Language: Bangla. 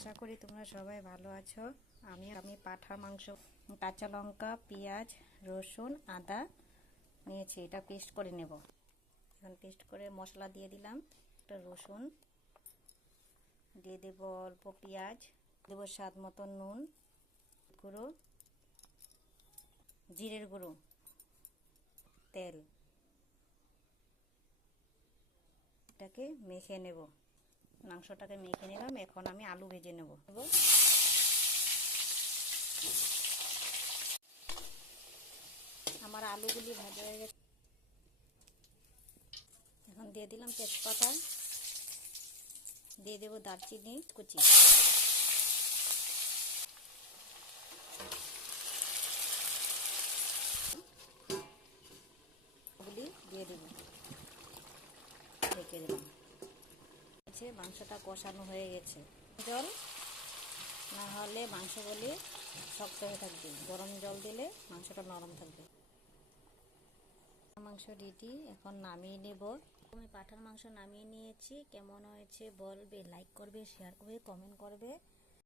আশা করি তোমরা সবাই ভালো আছো। আমি পাঁঠার মাংস, কাঁচা লঙ্কা, পেঁয়াজ, রসুন, আদা নিয়েছি। এটা পেস্ট করে নেব। এখন পেস্ট করে মশলা দিয়ে দিলাম। একটা রসুন দিয়ে দেব, অল্প পেঁয়াজ দেবো, স্বাদ মতো নুন, গুঁড়ো, জিরের গুঁড়ো, তেল। এটাকে মেখে নেব। মাংসটাকে মেখে নিলাম। এখন আমি আলু ভেজে নেব। আমার আলুগুলি ভাজা হয়ে গেছে। এখন দিয়ে দিলাম তেজপাতা, দিয়ে দেবো দারচিনি কুচি, গুলি দিয়ে দেবো, ঢেকে দিলাম। মাংসটা কষানো হয়ে গেছে। জল না হলে মাংসগুলি শক্ত হয়ে থাকবে, গরম জল দিলে মাংসটা নরম থাকবে। মাংস রেডি, এখন নামিয়ে নেব। আমি পাঁঠার মাংস নামিয়ে নিয়েছি। কেমন হয়েছে বলবে, লাইক করবে, শেয়ার করবে, কমেন্ট করবে।